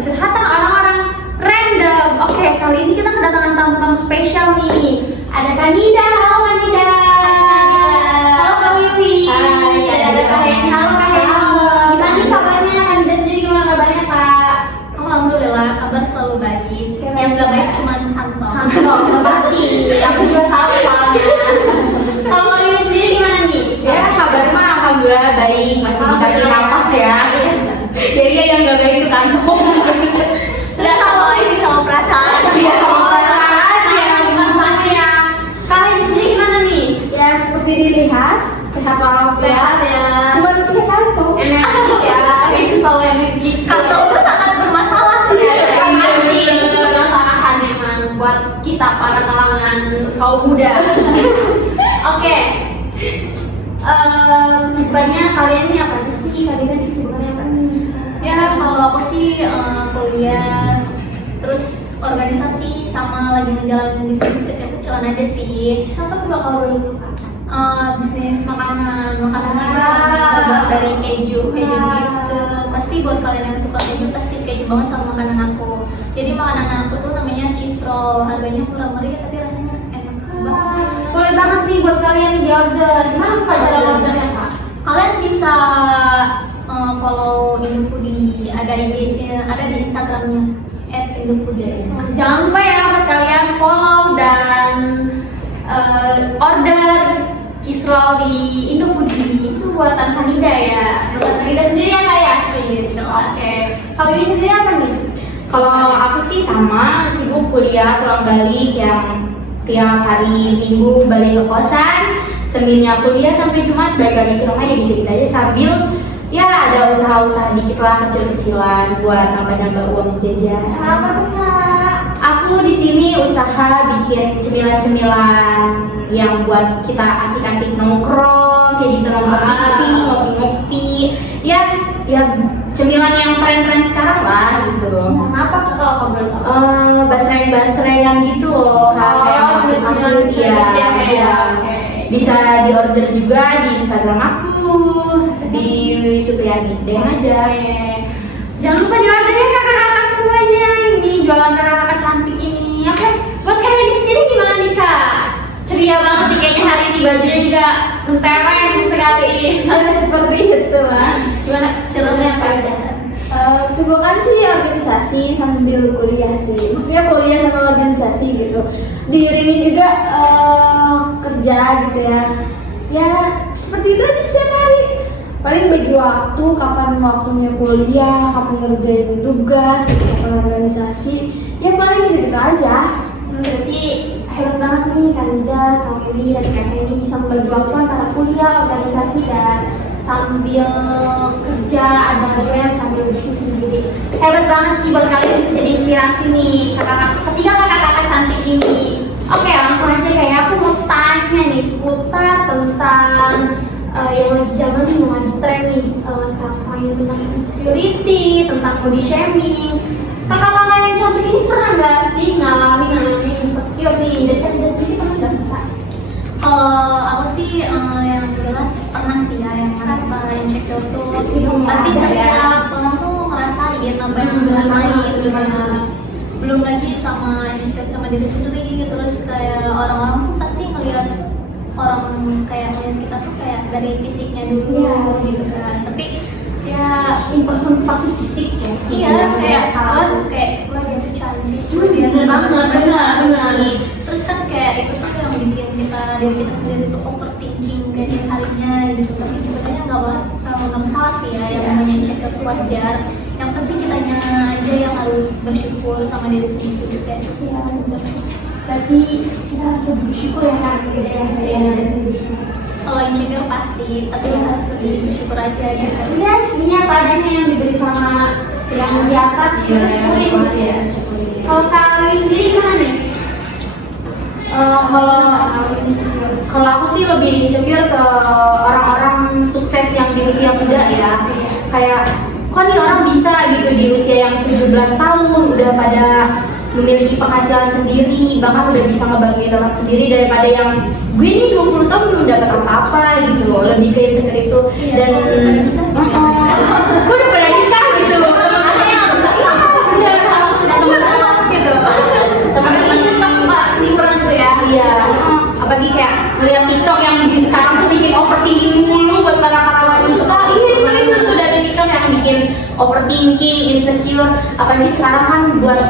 curhatan orang-orang random. Oke, kali ini kita kedatangan tamu-tamu spesial nih. Ada Kak Nida, halo Kak Nida. Halo Kak Wiwi. Ada Kak Heni, halo Kak Heni. Gimana nih kabarnya? Kak Nida sendiri gimana kabarnya Kak? Alhamdulillah, kabar selalu baik. Yang gak baik cuma kantong. Pasti, aku juga sama soalnya. Kalau Kak Wiwi sendiri gimana nih? Ya kabar mah alhamdulillah baik, masih dikasih napas ya. Jadi yang gak baik itu kantong. Gak sama ini sama perasaan. Iya sama perasaan ya. Rasanya Kak Heni sendiri gimana nih? Ya seperti dilihat sehat walafiat. Sehat ya. Cuma punya kantong. Energi ya, itu selalu energi. Kantong itu sangat bermasalah. Pasti permasalahan memang buat kita para kalangan kaum muda. Oke. Kesibukannya kalian ini apa aja sih? Kalian ini kesibukannya apa nih? Ya kalau aku sih kuliah, terus organisasi sama lagi ngejalanin bisnis kecil-kecilan aja sih. Siapa tuh bakal dulu Kak? Bisnis makanan terbuat dari keju kayak gitu. Pasti buat kalian yang suka keju pasti keju banget sama makanan aku. Jadi makanan aku tuh namanya cheese roll, harganya murah-meriah tapi rasanya enak banget. Boleh banget nih buat kalian di order. Gimana Kak cara ordernya Kak? Kalian bisa follow Indofoodie, ada di Instagramnya @indofoodie. Jangan lupa ya buat kalian follow dan order cheese roll di Indofoodie. Itu buatan Kanida ya. Buatan Kanida sendiri ya Kak ya? Oke. Kalau ini sendiri apa nih? Kalau aku sih sama sibuk kuliah pulang balik yang tiap hari Minggu balik ke kosan. Seninnya kuliah sampai Jumat balik lagi ke rumah, jadi gitu aja sambil ya ada usaha-usaha dikit lah kecil-kecilan buat nambah-nambah uang jajan. Apa tuh Kak? Aku di sini usaha bikin cemilan-cemilan yang buat kita asik-asik nongkrong, kayak gitu ngopi-ngopi, ya cemilan yang tren-tren sekarang lah gitu. Kenapa Kak kalau kamu boleh tahu? Basreng-basrengan gitu loh, kayak cemilan ya. Bisa diorder juga di Instagram aku di Supriyani DM aja. Jangan lupa di order ya kakak-kakak semuanya. Ini jualan kakak-kakak cantik ini. Oke, buat kalian di sendiri gimana nih Kak? Ceria banget nih kayaknya hari ini, bajunya juga mentereng sekali. Seperti itu lah. Gimana? Ceritanya apa aja? Kesibukan sih organisasi sambil kuliah sih. Maksudnya kuliah sama organisasi gitu. Diiringi juga kerja gitu ya. Ya seperti itu aja setiap hari. Paling bagi waktu, kapan waktunya kuliah, kapan ngerjain tugas, kapan organisasi. Ya paling gitu aja. Berarti hebat banget nih Kanida, Kak Heni, dan Kak Heni bisa membagi waktu antara kuliah, organisasi, dan sambil kerja, ada juga yang sambil bisnis sendiri. Hebat banget sih buat kalian, bisa jadi inspirasi nih ketiga kakak-kakak cantik ini. Oke, langsung aja kayak aku mau tanya nih seputar tentang yang lagi zaman nih, yang lagi tren nih sekarang ini tentang insecurity, tentang body shaming. Kakak-kakak yang cantik ini pernah nggak sih ngalamin insecure nih? Dan saya tidak sendiri pernah nggak sih Kak? Aku sih yang jelas pernah sih ya yang ngerasa insecure tuh pasti setiap orang tuh ngerasain apa yang ngerasain belum lagi sama insecure sama diri sendiri, terus kayak orang-orang tuh pasti ngelihat orang kayak kita tuh kayak dari fisiknya dulu gitu kan, tapi ya In-person pasti fisik ya? iya kayak wah dia tuh cantik, dia tuh banget, benar. terus kan kayak itu tuh yang bikin diri kita sendiri tuh overthinking dari harinya gitu, tapi sebenarnya nggak masalah sih ya, yang namanya insecure itu wajar, yang penting kitanya aja yang harus bersyukur sama diri sendiri kayak gitu ya. Berarti kita harus lebih bersyukur ya Kak, yang ada sendiri. Kalau insecure pasti, tapi harus lebih bersyukur aja gitu. Ya, ini apa adanya yang diberi sama yang di atas. Kalau Kak Wiwi sendiri gimana nih? Kalau aku sih lebih insecure ke orang-orang sukses yang di usia muda ya. Kayak kok nih orang bisa gitu di usia yang 17 tahun udah pada memiliki penghasilan sendiri, bahkan udah bisa ngebanggain orang sendiri, daripada yang gue ini 20 tahun belum dapat apa-apa gitu. Lebih kayak seperti itu. Dan gue udah pada nikah gitu. overthinking, insecure. Apalagi sekarang kan buat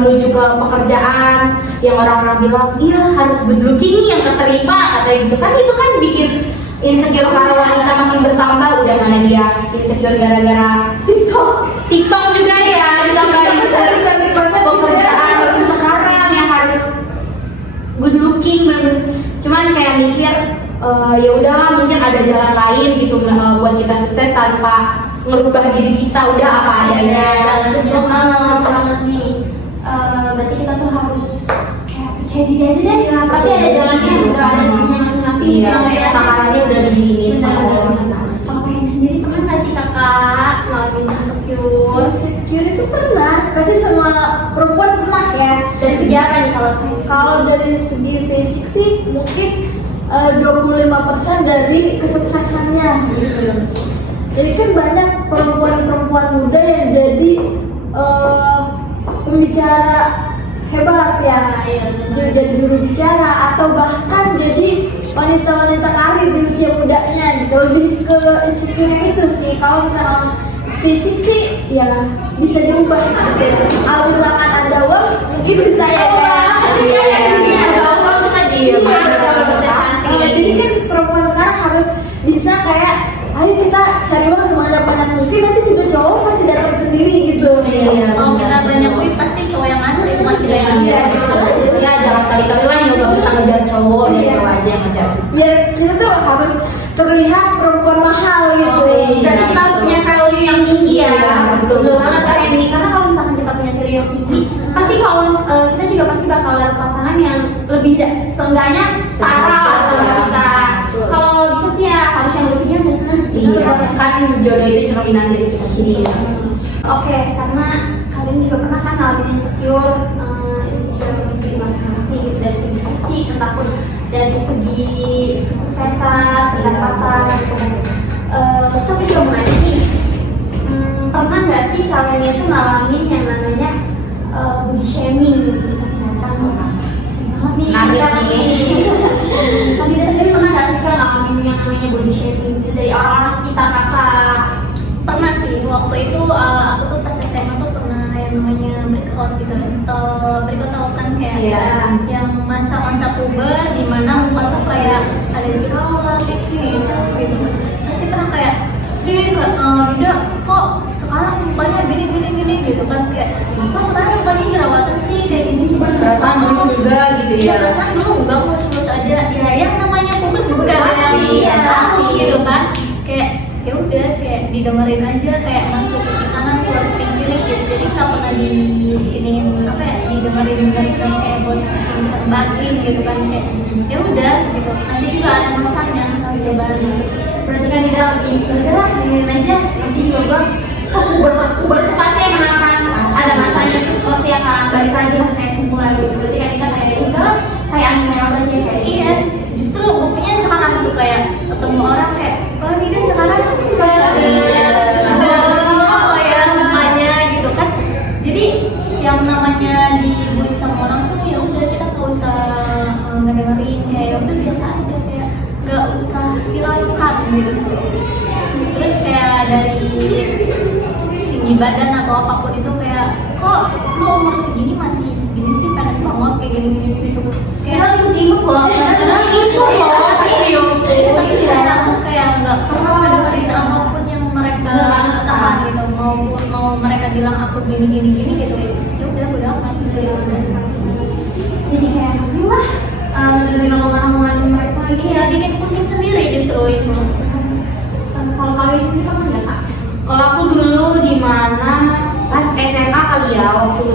menuju ke pekerjaan yang orang-orang bilang iya harus good looking nih yang keterima atau gitu kan, itu kan bikin insecure para wanita makin bertambah. Udah mana dia insecure gara-gara TikTok juga ya, ditambah insecure pekerjaan sekarang yang harus good looking. Cuman kayak mikir ya udah mungkin ada jalan lain gitu buat kita sukses tanpa ngerubah diri kita, udah apa adanya. banget nih. Berarti kita tuh harus kayak percaya diri aja deh. Pasti ada jalannya, udah ada jalannya masing-masing. Iya, takarannya udah diinin sama Allah masing-masing. Kalau kayak sendiri pernah nggak sih kakak ngalamin insecure? Insecure itu pernah, pasti semua perempuan pernah ya. Dari segi apa nih kalau Kalau dari segi fisik sih mungkin 25% dari kesuksesannya. Jadi kan banyak perempuan-perempuan muda yang jadi pembicara hebat ya, jadi juru bicara atau bahkan jadi wanita-wanita karir di usia mudanya gitu. Lebih ke insecure itu sih. Kalau misalnya fisik sih ya bisa diubah gitu. Kalau misalkan ada uang mungkin bisa ya Ada uang tuh kan iya. Jadi kan perempuan sekarang harus bisa kayak ayo kita cari uang sebanyak-banyak mungkin, nanti juga cowok pasti datang sendiri gitu. Kalau kita banyak duit pasti cowok yang antri masih ada. Ya jangan kali-kali lah nyoba kita ngejar cowok, ya cowok aja yang ngejar. Biar kita tuh harus terlihat perempuan mahal gitu. Berarti kita harus punya value yang tinggi ya. Betul. Betul banget Kak Reni. Karena kalau misalkan kita punya value yang tinggi, pasti kalau kita juga pasti bakal lihat pasangan yang lebih seenggaknya setara sama kita. Kalau bisa sih ya harus yang lebihnya dari sana. Iya, kan jodoh itu cerminan dari kita sendiri. Oke, karena kalian juga pernah kan ngalamin insecure di masing-masing gitu, dari segi fisik ataupun dari segi kesuksesan, pendapatan gitu. Terus aku juga mau nanya nih, pernah nggak sih kalian itu ngalamin yang namanya body shaming gitu? Ternyata sering banget nih. Tapi dari sendiri pernah nggak sih kak ngalamin yang namanya body shaming gitu dari orang-orang sekitar kakak? Pernah sih, waktu itu aku tuh pas SMA tuh pernah yang namanya breakout gitu. Breakout tahu kan kayak yang masa-masa puber di mana muka tuh kayak ada jerawat gitu. Pasti pernah kayak Dinda kok sekarang mukanya gini gitu kan, kayak kok sekarang mukanya jerawatan sih kayak gini. Perasaan dulu enggak gitu ya. Perasaan dulu enggak, mulus-mulus aja. Ya yang namanya puber juga ada yang tahu gitu kan. Kayak ya udah kayak didengerin aja, kayak masuk ke kanan keluar ke kiri gitu. Jadi nggak pernah didengerin kayak buat batin gitu kan, kayak ya udah gitu. Nanti juga ada masanya gitu banget. Berarti kan tidak lebih udahlah dengerin aja, nanti juga gua puber tuh pasti emang akan ada masanya, terus pasti akan balik lagi kayak semula gitu. Berarti kan kita kayak udah kayak angin lewat aja kayak Iya, justru buktinya sekarang tuh kayak ketemu orang kayak kalau Dinda sekarang kayak udah bersinar ya mukanya gitu kan. Jadi yang namanya dibully sama orang tuh ya udah kita nggak usah ngedengerin, kayak ya udah biasa aja, kayak nggak usah hiraukan gitu. Terus kayak dari tinggi badan atau apapun itu kayak kok lu umur segini masih segini sih, pendek banget kayak gini gitu. Kayak ikut loh, tapi sekarang tuh kayak nggak pernah dengerin apapun yang mereka tahan gitu. Mau mereka bilang aku gini gitu ya udah amat gitu ya udah. jadi kayak alhamdulillah dengerin omongan-omongan mereka gitu. Iya, bikin pusing sendiri justru itu. Kalau kalian sendiri pernah nggak kak? Kalau aku dulu di mana pas SMA kali ya, waktu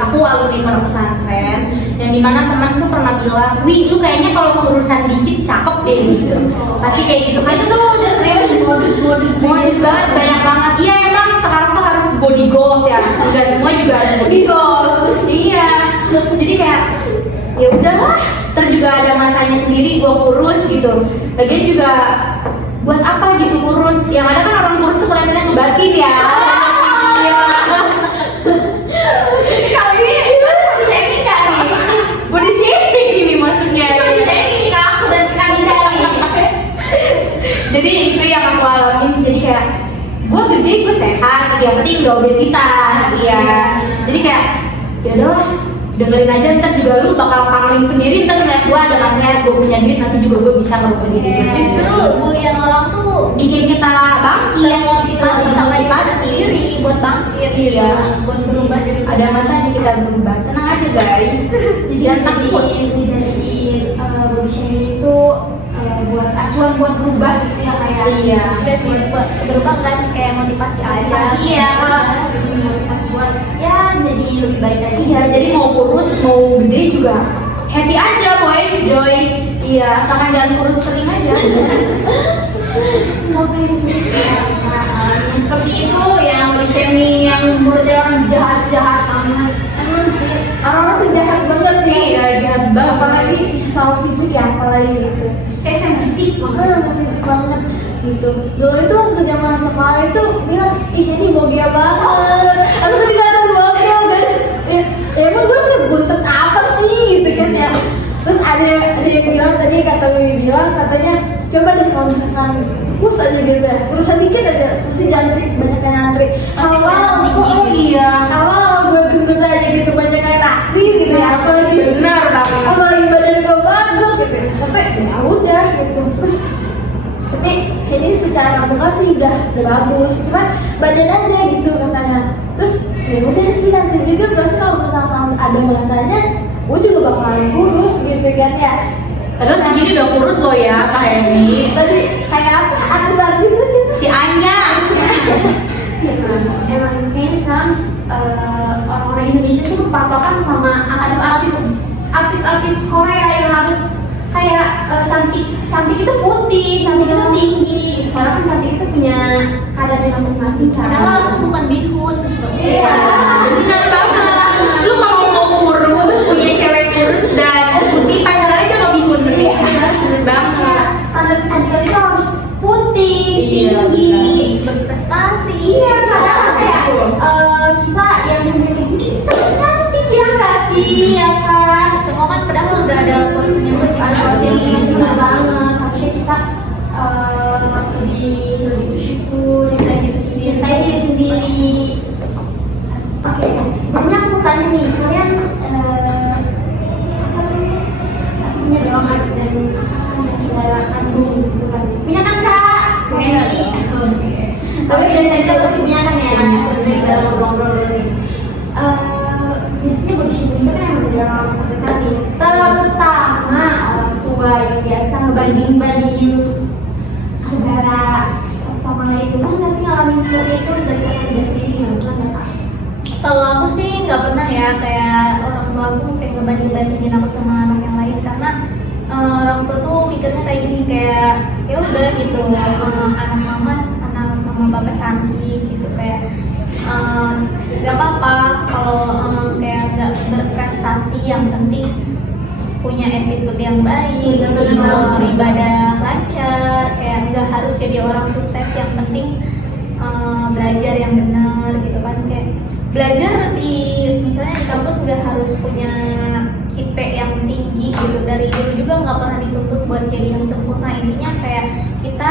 aku alumni pondok pesantren, yang dimana teman tuh pernah bilang, "Wih, lu kayaknya kalau pengurusan dikit cakep deh," gitu. Pasti kayak gitu. Kan itu udah serius, modus banget, banyak banget. Iya emang sekarang tuh harus body goals ya, enggak semua juga harus body goals. Iya, jadi kayak ya udahlah, ntar juga ada masanya sendiri gua kurus gitu. Lagian juga buat apa gitu kurus? Yang ada kan orang kurus tuh kelihatannya ngebatin ya. Iya. Kalau ini body shaming nggak nih? Body shaming ini maksudnya. Body shaming ke aku dan ke Dinda nih. Jadi itu yang aku alamin. Jadi kayak gue gede, gue sehat, ya udahlah dengerin aja, ntar juga lu bakal pangling sendiri, ntar ngeliat gue ada masanya gue punya duit, nanti juga gue bisa ngelupain diri gue. Justru bulian orang tuh bikin kita bangkit, motivasi sama diri buat bangkit, iya, buat berubah dari ada masanya kita berubah. Tenang aja guys, jangan takut. Dijadiin body shaming itu buat acuan buat berubah gitu ya kayak. Iya. Udah sih buat berubah nggak sih, kayak motivasi aja. Motivasi ya, motivasi buat ya jadi lebih baik lagi. Iya, jadi mau kurus mau gede juga happy aja boy, joy. Iya, asalkan jangan kurus kering aja. Mau pengen sendiri. Yang seperti itu yang body shaming, yang menurutnya orang jahat banget. Emang sih orang-orang tuh jahat banget nih. Iya, jahat banget. Apalagi soal fisik ya, apalagi gitu. Kayak sensitif banget. Sensitif banget gitu. Dulu itu waktu zaman sekolah itu bilang, ih ini bogel banget. Aku tuh dikatain bogel guys. Ya, emang gue sebuntet apa sih gitu kan ya. Terus ada yang bilang tadi, kata Wiwi bilang katanya coba deh kalau misalkan kurus aja gitu ya, kurusan dikit aja, pasti jantri banyak yang ngantri. Iya. Awal gue gendut aja gitu banyak yang naksi gitu ya, apalagi Benar banget. apalagi badan gue bagus gitu. Tapi ya udah gitu. Terus tapi ini secara muka sih udah bagus, cuman badan aja gitu katanya. Terus ya udah sih nanti juga pasti kalau misalkan ada masanya gue juga bakalan kurus gitu kan ya. Padahal segini udah kurus lo ya Kak Emi. Tadi kayak apa? Artis-artis itu sih. Si Anya. Emang kayaknya sekarang orang-orang Indonesia tuh berpatokan sama artis-artis Korea yang harus kayak cantik itu putih, cantik itu tinggi. Karena kan cantik itu punya kadarnya masing-masing. Padahal bukan bihun. Iya. Benar banget. Lu kalau mau kurus punya cewek kurus dan putih pacaran aja mau bihun. Bener banget. Standar kecantikan itu harus putih, Iya, tinggi, Berprestasi. iya, padahal kayak kita yang punya kayak gini kita cantik ya nggak sih, ya kan? Semua kan padahal udah ada porsinya masing-masing. Benar banget, harusnya kita lebih bersyukur, cintai diri sendiri. Oke, sebenarnya aku mau tanya nih, kalian apa namanya? Punya dong dan selera kandung gitu kan? Punya kan kak? Punya. Tapi dari tadi saya pasti punya kan ya? Sering kita ngobrol-ngobrol ini. Biasanya body shaming itu kan yang dari orang terdekat nih, terutama orang tua yang biasa ngebanding-bandingin saudara satu sama lain. Itu kan nggak sih ngalamin seperti itu dari kakak dia sendiri nggak pernah nggak kak? Kalau aku sih nggak pernah ya, kayak orang tua aku kayak ngebanding-bandingin aku sama anak yang lain, karena orang tua tuh mikirnya kayak gini, kayak ya udah gitu, anak mama bapak cantik gitu, kayak nggak apa-apa kalau kayak nggak berprestasi, yang penting punya attitude yang baik, ibadah lancar, kayak nggak harus jadi orang sukses, yang penting belajar yang benar gitu kan. Kayak belajar di misalnya di kampus nggak harus punya IP yang tinggi gitu, dari dulu juga nggak pernah dituntut buat jadi yang sempurna. Intinya kayak kita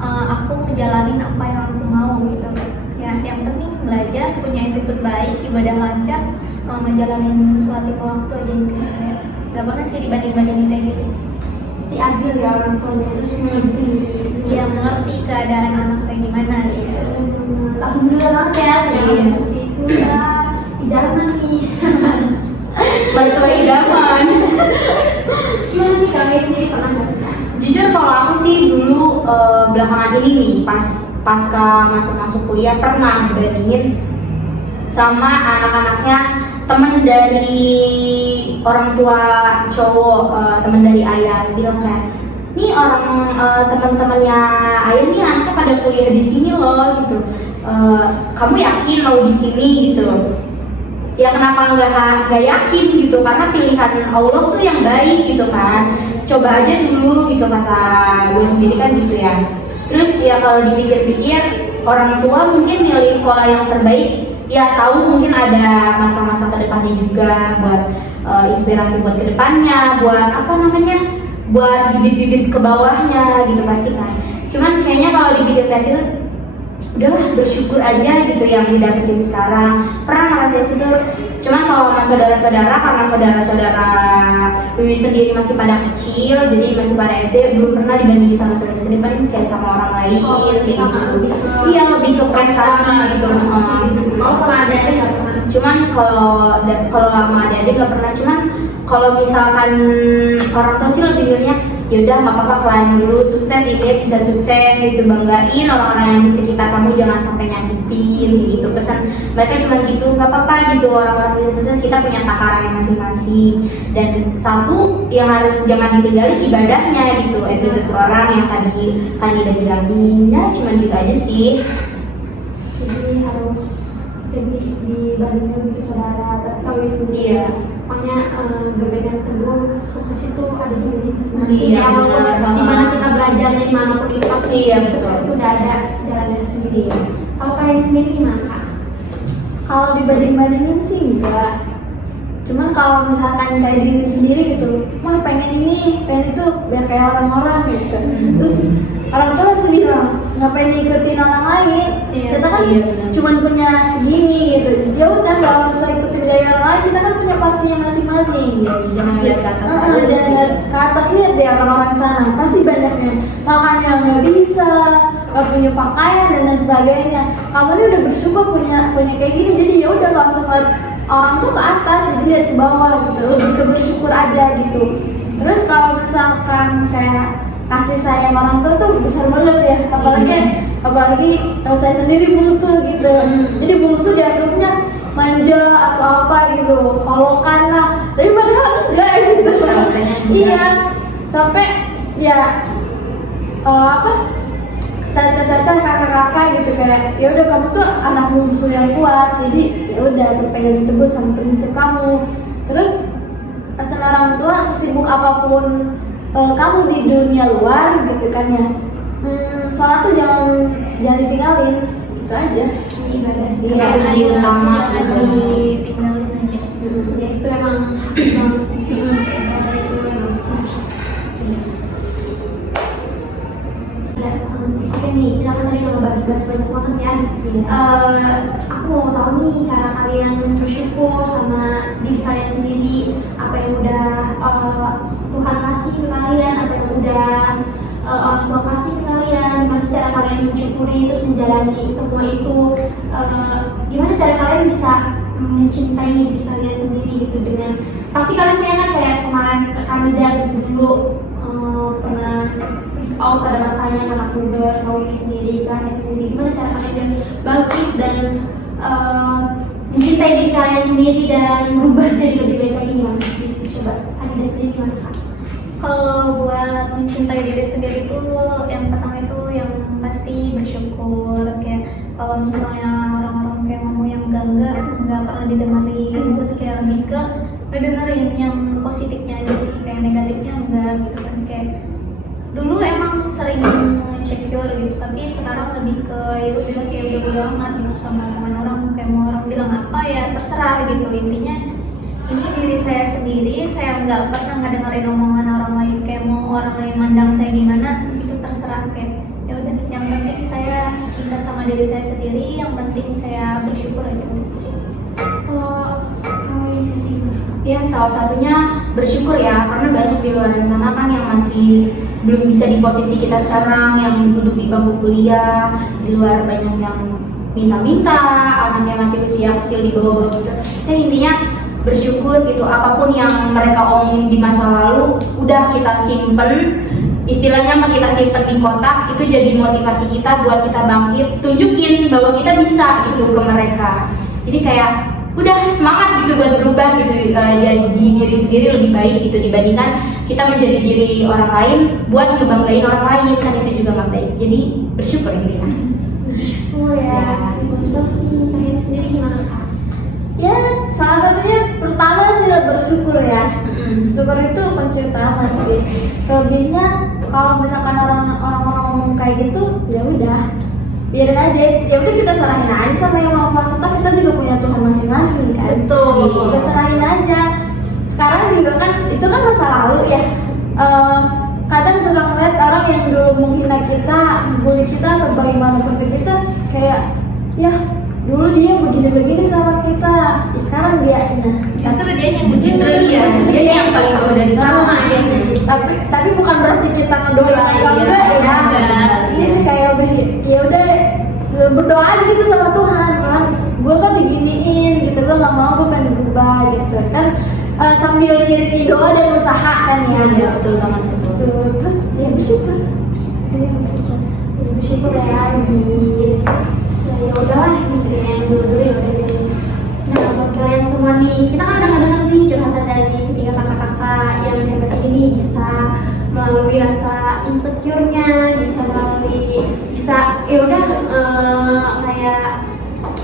aku ngejalanin apa yang aku mau gitu ya, yang penting belajar, punya attitude baik, ibadah lancar, ngejalanin sholat lima waktu aja gitu. Nggak pernah sih dibanding-bandingin kayak gitu. Diambil ya orang tuanya, terus mengerti. Dia mengerti keadaan anak kayak gimana gitu. Alhamdulillah banget ya, Iya. seperti itu ya. Idaman nih. Balik lagi idaman. Gimana nih kami sendiri pernah nggak sih Kak? Jujur kalau aku sih dulu belakangan ini nih pasca masuk kuliah pernah dibandingin sama anak-anaknya temen dari orang tua cowok, temen dari ayah bilang kayak, nih orang teman-temannya ayah nih anaknya pada kuliah di sini loh gitu, kamu yakin mau di sini gitu? Ya kenapa nggak yakin gitu, karena pilihan Allah tuh yang baik gitu kan, coba aja dulu gitu kata gue sendiri kan gitu ya. Terus ya kalau dipikir-pikir orang tua mungkin milih sekolah yang terbaik, ya tahu mungkin ada masa-masa kedepannya juga buat inspirasi buat kedepannya, buat apa namanya, buat bibit-bibit ke bawahnya gitu pasti kan. Cuman kayaknya kalau dipikir-pikir udahlah bersyukur aja gitu yang didapetin sekarang. Pernah ngerasain situ. Cuman kalau sama saudara-saudara, karena saudara-saudara Wiwi sendiri masih pada kecil, jadi masih pada SD, belum pernah dibandingin sama saudara sendiri, paling kayak sama orang lain kayak gitu. Iya, lebih ke prestasi gitu. Oh, sama adik-adik nggak pernah. Cuman kalau sama adik-adik nggak pernah. Cuman kalau misalkan orang tua sih lebih bilangnya yaudah nggak apa-apa, kalian dulu sukses, dia bisa sukses gitu, banggain orang-orang yang di sekitar kamu, jangan sampai nyakitin gitu. Pesan mereka cuma gitu, nggak apa-apa gitu, orang-orang bisa sukses, kita punya takaran masing-masing. Dan satu yang harus jangan ditinggalin ibadahnya gitu, itu orang yang tadi kan udah bilangin, ya cuma gitu aja sih. Jadi harus lebih dibandingkan ke saudara, tapi kalau sendiri ya makanya berpegang teguh sukses itu ada di masing-masing. Iya, Walaupun di mana kita belajar dari manapun itu pasti sukses itu udah ada jalannya sendiri. Kalau kalian sendiri gimana Kak? Kalau dibanding-bandingin sih enggak. Cuman kalau misalkan kayak diri sendiri gitu, wah pengen ini, pengen itu biar kayak orang-orang gitu. Terus orang tua pasti bilang, ngapain ngikutin orang lain? Kita kan cuman punya segini gitu. Ya udah nggak usah ikutin gaya orang lain, kita kan punya pastinya masing-masing. Jangan lihat ke atas aja Jangan sih. lihat ke atas, lihat deh orang-orang sana, pasti banyaknya makanya nggak bisa, nggak punya pakaian dan lain sebagainya. Kamu ini udah bersyukur punya kayak gini, jadi ya udah nggak usah ngeliat orang tuh ke atas, jadi lihat ke bawah gitu, lebih ke bersyukur aja gitu. Terus kalau misalkan kayak kasih sayang orang tua tuh besar banget ya, apalagi kalau saya sendiri bungsu gitu. Jadi bungsu dianggapnya manja atau apa gitu, polokan lah, tapi padahal enggak gitu. Iya, sampai ya tante-tante, kakak-kakak gitu, kayak ya udah kamu tuh anak bungsu yang kuat, jadi ya udah berpegang teguh sama prinsip kamu. Terus pesan orang tua, sesibuk apapun kamu di dunia luar gitu kan ya, sholat tuh jangan ditinggalin, itu aja. Ibadah. Iya, kunci utama ditinggalin aja. Ya itu emang harus sih. Oke nih, kita kan tadi udah ngebahas-bahas banyak banget ya. Aku mau tahu nih cara kalian bersyukur sama diri kalian sendiri, apa yang udah Tuhan kasih ke kalian, apa yang udah orang tua kasih ke kalian, gimana cara kalian mensyukuri terus menjalani semua itu, gimana cara kalian bisa mencintai diri kalian sendiri gitu, dengan pasti kalian punya kan kayak kemarin ke Kanada gitu dulu pernah pada masanya anak muda, kau ini sendiri kan, yang sendiri, gimana cara kalian bangkit dan mencintai diri kalian sendiri dan berubah jadi lebih baik lagi, gimana sih? Coba Kanada sendiri gimana Kak? Kalau buat mencintai diri sendiri itu yang pertama itu yang pasti bersyukur. Kayak kalau misalnya orang-orang kayak ngomong yang nggak pernah didengerin, terus kayak lebih ke ngedengerin yang positifnya aja sih, kayak negatifnya enggak gitu kan. Kayak dulu emang sering insecure gitu, tapi sekarang lebih ke ya udah kayak udah bodo amat gitu sama omongan orang, kayak mau orang bilang apa ya terserah gitu. Intinya ini diri saya sendiri, saya nggak pernah ngedengerin omongan orang lain, kayak mau orang lain mandang saya gimana itu terserah. Kayak ya udah, yang penting saya cinta sama diri saya sendiri, yang penting saya bersyukur aja sih. Kalau kalian sendiri Ya salah satunya bersyukur ya, karena banyak di luar sana kan yang masih belum bisa di posisi kita sekarang, yang duduk di bangku kuliah, di luar banyak yang minta-minta, anaknya masih usia kecil di bawah gitu. Ya intinya bersyukur gitu, apapun yang mereka omongin di masa lalu udah kita simpen, istilahnya mah kita simpen di kotak, itu jadi motivasi kita buat kita bangkit, tunjukin bahwa kita bisa gitu ke mereka. Jadi kayak udah semangat gitu buat berubah gitu, jadi diri sendiri lebih baik gitu dibandingkan kita menjadi diri orang lain buat ngebanggain orang lain, kan itu juga nggak baik. Jadi bersyukur intinya. bersyukur ya. Untuk kalian sendiri gimana Kak? Ya salah satunya pertama sih bersyukur ya. Bersyukur itu kunci utama sih. Selebihnya kalau misalkan orang-orang ngomong kayak gitu, ya udah biarin aja. Ya udah kita serahin aja sama yang mau masuk, kita juga punya Tuhan masing-masing kan. Betul. Kita serahin aja. Sekarang juga kan itu kan masa lalu ya. Kadang suka ngeliat orang yang dulu menghina kita, bully kita atau bagaimanapun itu, kayak ya dulu dia begini-begini sama kita, ya sekarang dia Justru dia yang dia yang paling bawah dari trauma biasanya. tapi bukan berarti kita ngedoain Iya, enggak ya. enggak. Ini sih kayak lebih ya udah berdoa aja gitu sama Tuhan kan. Gue kan diginiin gitu, gue nggak mau, gue pengen berubah gitu kan. Sambil ngiringi doa dan usaha kan ya. Iya, betul banget, betul. Tuh, terus ya bersyukur. Bersyukur ya ya udahlah gitu ya, yang dulu ya udah jadi. Nah buat kalian semua nih, kita kan kadang-kadang nih curhatan dari ketiga kakak-kakak yang hebat ini bisa melalui rasa insecure-nya, bisa ya udah kayak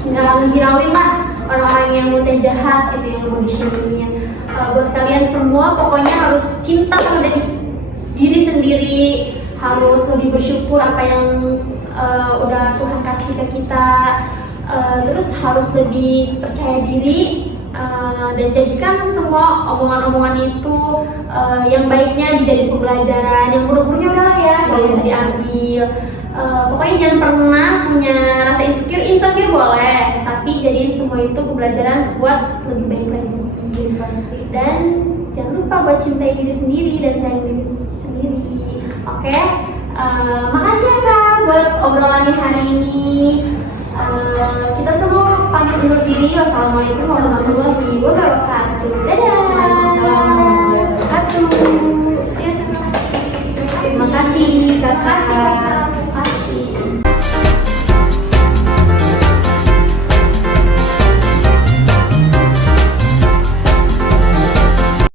nggak ngehirauin lah orang-orang yang udah jahat gitu, yang body shaming. Buat kalian semua pokoknya harus cinta sama diri sendiri, harus lebih bersyukur apa yang udah Tuhan kasih ke kita, terus harus lebih percaya diri, dan jadikan semua omongan-omongan itu yang baiknya dijadikan pembelajaran, yang buruk-buruknya udahlah ya gak usah diambil. Pokoknya jangan pernah punya rasa insecure boleh, tapi jadiin semua itu pembelajaran buat lebih baik lagi. Dan jangan lupa buat cintai diri sendiri dan sayang diri sendiri. Oke? Makasih ya Kak buat obrolannya hari ini. Kita semua pamit undur diri. Wassalamualaikum warahmatullahi wabarakatuh. Dadah. Waalaikumsalam warahmatullahi wabarakatuh. Ya, terima kasih. Terima kasih kakak.